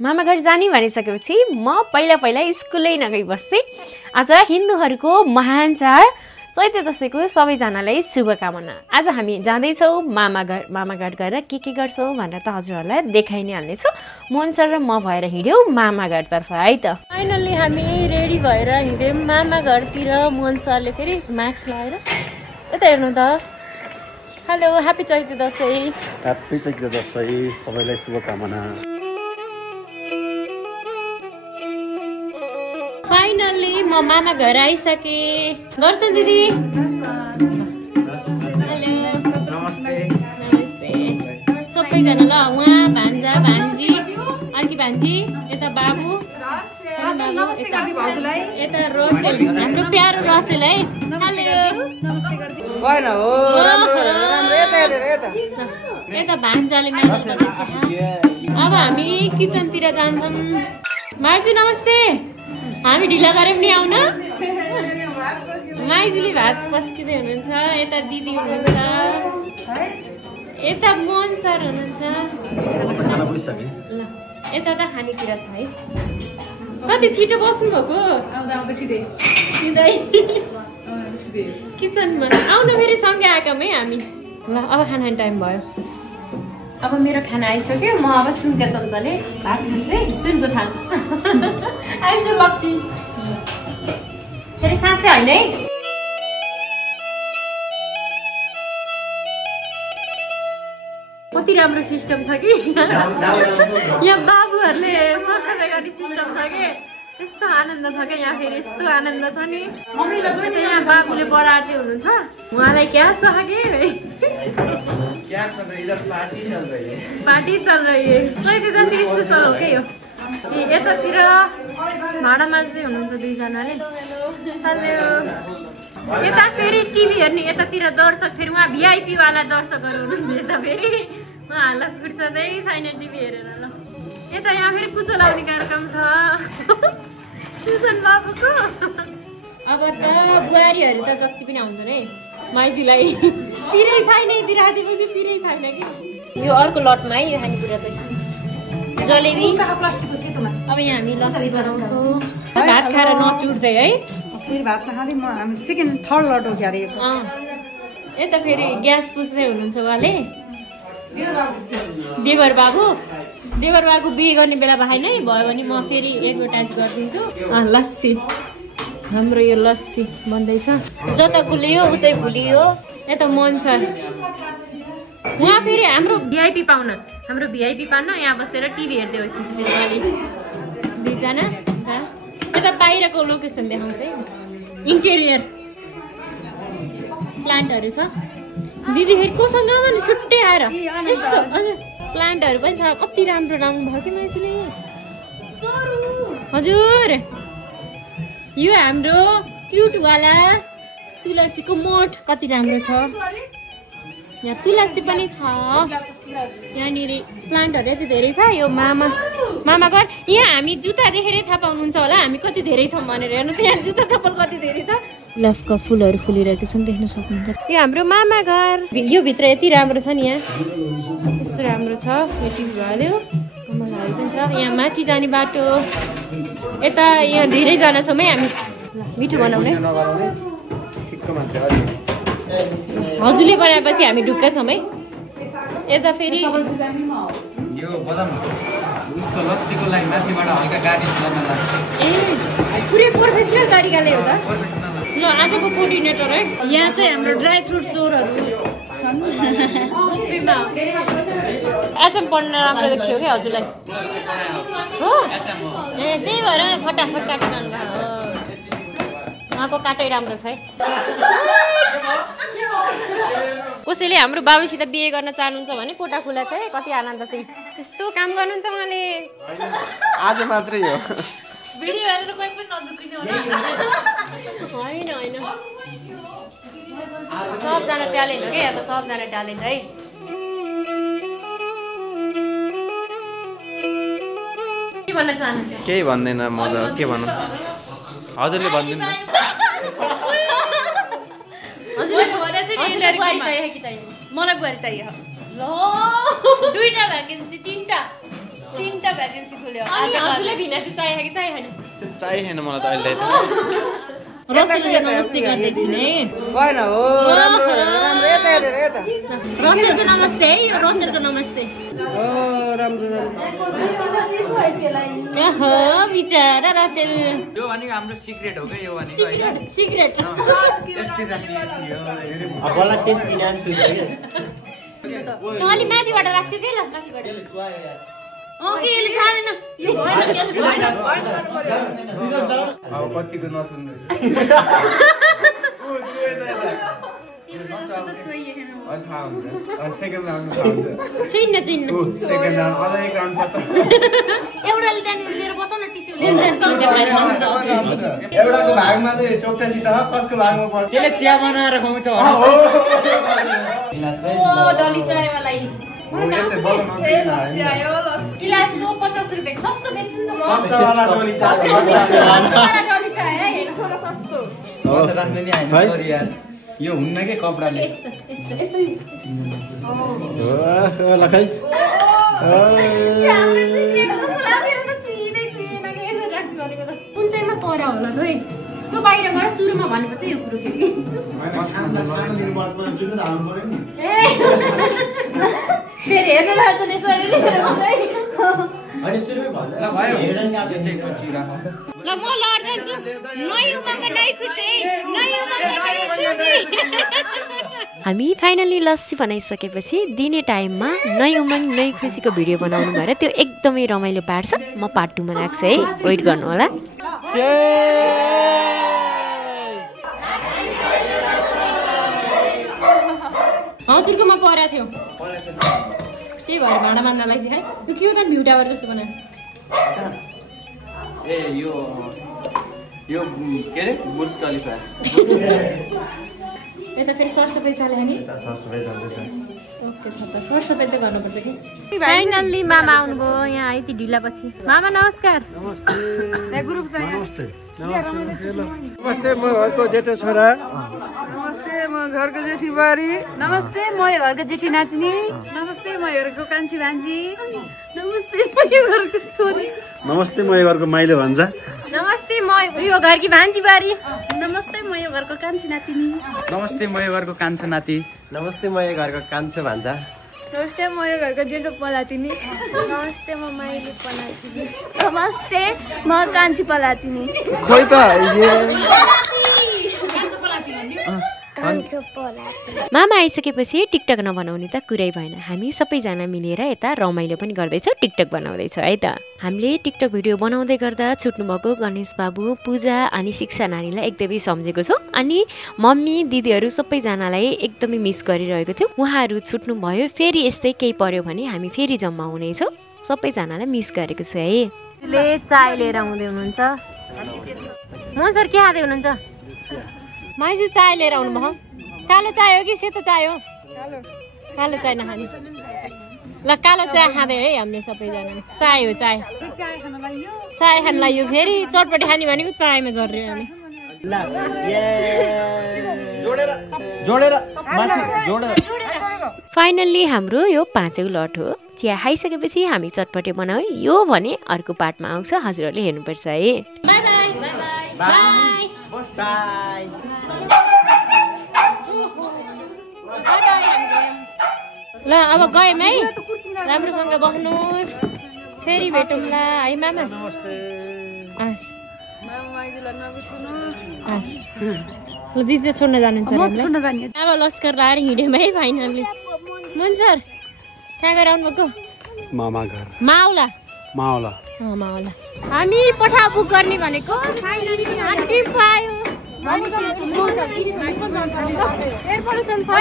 मामाघर जाने भनिसकेपछि म पहिला स्कुलै नगई बस्थे। आज हिन्दूहरूको महान चाड चैते दशैँको सबैजनालाई शुभकामना। आज हामी जाँदैछौँ मामाघर। मामाघर गएर के गर्छौँ भनेर त हजुरहरूलाई देखाइ नै हाल्नेछु। मोहन सर र म भएर हिँड्यौँ मामाघरतर्फ है त। फाइनल्ली हामी रेडी भएर हिँड्यौँ मामाघरतिर। मोहन सरले फेरि मास्क लगाएर यता हेर्नु त। हेलो, ह्याप्पी चैते दशैँ। ह्याप्पी चैते दशैँ, सबैलाई शुभकामना। फाइनल्ली म मामा घर आइसकेँ। गर्छन् दिदी? हेलो, नमस्ते। सबैजना ल, उहाँ भान्जा भान्जी, अर्की भान्जी, यता बाबु, यता रोसेल, हाम्रो प्यारो रोसेल है। यता भान्जाले म्यानेज गर्दैछ। अब हामी किचनतिर जान्छौँ। माइजू नमस्ते। हामी ढिला गऱ्यौँ नि आउन। माइजूले भात पस्किँदै हुनुहुन्छ। यता दिदी हुनुहुन्छ, यता मोहन सर हुनुहुन्छ। ल, यता त खानेकुरा छ है। कति छिटो बस्नु भएको? सिधै किचनमा आउनु फेरि सँगै आएकामै हामी। ल, अब खाना टाइम भयो। अब मेरो खाना आइसक्यो। म अब सुनको चम्चाले भात खान्छु है। सुनको थाल आइसु लक्की। फेरि साँच्चै होइन है। कति राम्रो सिस्टम छ कि यहाँ बाबुहरूले सरकारले गर्ने सिस्टम छ कि। यस्तो आनन्द छ क्या यहाँ। फेरि यस्तो आनन्द छ नि। यहाँ बाबुले बढार्दै हुनुहुन्छ। उहाँलाई क्या सुहागे पार्टी चल रही है। चैते दशैँ स्पेसल हो क्या यो। यतातिर भाँडा माज्दै हुनुहुन्छ दुईजनाले। यता फेरि टिभी हेर्ने, यतातिर दर्शक फेरि उहाँ भिआइपी वाला दर्शकहरू हुनुहुन्छ। यता फेरि उहाँहरूलाई फुर्सदै छैन टिभी हेरेर। ल, यता यहाँ फेरि कुचो लाउने कार्यक्रम छ सुसन बाबुको। अब त बुहारीहरू त जति पनि आउँछन् है। माइजूलाई पिरै छैन, यति राखेपछि पिरै छैन कि। यो अर्को लटमा है यो खानेकुरा चाहिँ जलेबी प्लास्टिकको सेतोमा। अब यहाँ हामी लस्सी बनाउँछौँ। भात खाएर नचुट्दै है। फेरि भात नखाँदै म हामी सेकेन्ड थर्ड लट हो क्यारे। यता फेरि ग्यास पुस्दै हुनुहुन्छ उहाँले। देवर बाबु बिहे गर्ने बेला भएन है। भयो भने म फेरि एडभर्टाइज गरिदिन्छु। लस्सी, हाम्रो यो लस्सी बन्दैछ। जता गुलियो उतै भुलियो। यता मोहन सर, उहाँ फेरि हाम्रो भिआइपी पाहुना। हाम्रो भिआइपी पाहुना यहाँ बसेर टिभी हेर्दै होस् उहाँले दुईजना। यता बाहिरको लोकेसन देखाउँछ है। इन्टेरियर प्लान्टहरू छ। दिदी फेरि कोसँग भने छुट्टै आएर यस्तो प्लान्टहरू पनि छ। कति राम्रो भयो कि मान्छेले। हजुर, यो हाम्रो क्युटवाला तुलसीको मोठ कति राम्रो छ। यहाँ तुलसी पनि छ। यहाँनिर प्लान्टहरू यति धेरै छ। यो मामाघर। यहाँ हामी जुत्ता देखेरै थाहा पाउनुहुन्छ होला हामी कति धेरै छौँ भनेर। हेर्नु त यहाँ जुत्ता चप्पल कति धेरै छ। गुलाबका फुलहरू फुलिरहेको छन्, देख्न सक्नुहुन्छ। यो हाम्रो मामाघर। यो भित्र यति राम्रो छ नि। यहाँ यस्तो राम्रो छ। यो टिभी हाल्यो, कमलहरू पनि छ। यहाँ माथि जाने बाटो। यता यहाँ धेरैजना छौँ है हामी। मिठो बनाउने। हजुरले बनाएपछि हामी ढुक्कै छौँ है। यता फेरि यो बदाम उसको लस्सीको लागि माथिबाट हल्का गार्निस गर्नलाई। पुरै प्रोफेसनल तरिकाले हो त। ल, आजको कोअर्डिनेटर है। यहाँ चाहिँ हाम्रो ड्राई फ्रुट चोरहरू छन्। एचएम पढ्न राम्रो देखियो क्या हजुरलाई हो। ए, त्यही भएर फटाफट काटिरहनु भएको हो। उहाँको काटै राम्रो छ है। कसैले हाम्रो बाबुसित बिहे गर्न चाहनुहुन्छ भने कोटा खुला छ है। कति आनन्द छ। यस्तो काम गर्नुहुन्छ उहाँले। आज मात्रै हो। भिडियो हेरेर कोही पनि नझुक्रिनु होला। होइन होइन, सबजना ट्यालेन्ट हो क्या। यहाँ त सबजना ट्यालेन्ट है। के भन्न चाहनुहुन्छ? केही भन्दैन म त। के भनौँ, हजुरले भनिदिनु। हजुरले भने चाहिँ मलाई बुहारी चाहियो। दुईटा भ्याकेन्सी तीनटा भ्याकेन्सी खुल्यो अनि हजुरले भिना चाहिँ चाहियो कि चाहिएन चाहिएन मलाई त अहिले रसेलले नमस्ते गर्दैछु है भएन हो राम्रो राम्रो यता हेरेर यता रसेलको नमस्ते है यो रसेलको नमस्ते हो राम्रो ओहो बिचरा रसेल यो भनेको हाम्रो सिक्रेट हो क्या यो भनेको होइन सिक्रेट टेस्टी राख्ने यो अबला टेस्टी डान्स हुन्छ म अलि माथिबाट राख्छु के ल माथिबाट कि यसले खाँदैन यो अब कतिको नसुन्नु थाहा हुन्छ सेकेन्ड राउन्डमा थाहा हुन्छ चिन्न सेकेन्ड राउन्ड अझ एक राउन्ड छ त एउटाले त्यहाँनिर लिएर बस न टिस्यु लिएर एउटाको भागमा चाहिँ चोक्टासित कसको भागमा पर्छ त्यसले चिया बनाएर खुवाउँछ डली चायवालाई यस्तै बोल्न नदिनु गिलासको 50 रुपैयाँ सस्तो बेच्छु नि त म सस्तोवाला डोली चाल सस्तोवाला डली चाय है हेर्नु थोडा सस्तो राख्ने नि होइन सरी यार यो हुन्न के कपडाले यस्तो लखाइ कुन चाहिँमा पर्यो होला त है त्यो बाहिर गएर सुरुमा भन्नुपर्छ यो कुरो फेरि फेरि हेर्नु लाग्छ नि यसरी ल म लड जान्छु नै उमङ्ग नै खुसी नै उमङ्ग नै खुसी हामी फाइनली लस्सी बनाइसकेपछि दिने टाइममा नै उमङ्ग नै खुसीको भिडियो बनाउनु भएर त्यो एकदमै रमाइलो पार्छ म पार्ट 2 मा राख्छु है वेट गर्नु होला हजुरकोमा परेको थियो त्यही भएर भाँडा मान्नलाई चाहिँ है यो के हो त भ्यू टावर जस्तो बनायो ए यो के अरे बुर्ज खलिफा यता फेरि सरसफाइ चाल्यो नि सरसफाइ चल्दैछ ओके सरसफाइ त गर्नुपर्छ कि फाइनल्ली मामा आउनुभयो यहाँ यति ढिलापछि मामा नमस्कार नमस्ते म घरको जेठो छोरा नमस्ते म घरको जेठी बारी नमस्ते म यो घरको जेठी नाच्ने नमस्ते म यो घरको कान्छी भान्जी नमस्ते म यो घरको छोरी नमस्ते म यो घरको माइलो भन्छ नमस्ते म यो घरकी भान्जी बारी नमस्ते म यो घरको कान्छी नातिनी नमस्ते म यो घरको कान्छो नाति नमस्ते म यो घरको कान्छो भन्छ नमस्ते म यो घरको जेठो पलातिनी नमस्ते म माइली पलातिनी नमस्ते म कान्छी पलातिनी खोइ त मामा आइसकेपछि टिकटक नबनाउने त कुरै भएन हामी सबैजना मिलेर यता रमाइलो पनि गर्दैछौँ टिकटक बनाउँदैछौँ है त हामीले टिकटक भिडियो बनाउँदै गर्दा छुट्नुभएको गणेश बाबु पूजा अनि शिक्षा नानीलाई एकदमै सम्झेको छौँ अनि मम्मी दिदीहरू सबैजनालाई एकदमै मिस गरिरहेको थियौँ उहाँहरू छुट्नुभयो फेरि यस्तै केही पर्यो भने हामी फेरि जम्मा हुनेछौँ सबैजनालाई मिस गरेको छु है चाय लिएर आउँदै हुनुहुन्छ म सर के खाँदै हुनुहुन्छ माइजू चाय लिएर आउनुभयो कालो चाय हो कि सेतो चाय हो कालो चाय नखाने ल कालो चाय खाँदै है हामीले सबैजना चाय हो चाय खान लाग्यो फेरि चटपटी खाने भनेको चायमा झर्यो हामी फाइनल्ली हाम्रो यो 5औं लट हो चिया खाइसकेपछि हामी चटपटे बनाऊ यो भने अर्को पार्टमा आउँछ हजुरहरूले हेर्नुपर्छ है by by by by by ल अब गयौँ है राम्रोसँग बस्नुहोस् फेरि भेटौँला है मामा ल दिदी छोड्न जानुहुन्छ अब लस्कर लाएर हिँड्यौँ है फाइनल्ली मुन सर कहाँ गएर आउनुभएको माउला हामी पठा बुक गर्ने भनेको फाइनल्ली आन्टी पायो एयर पल्युसन छ है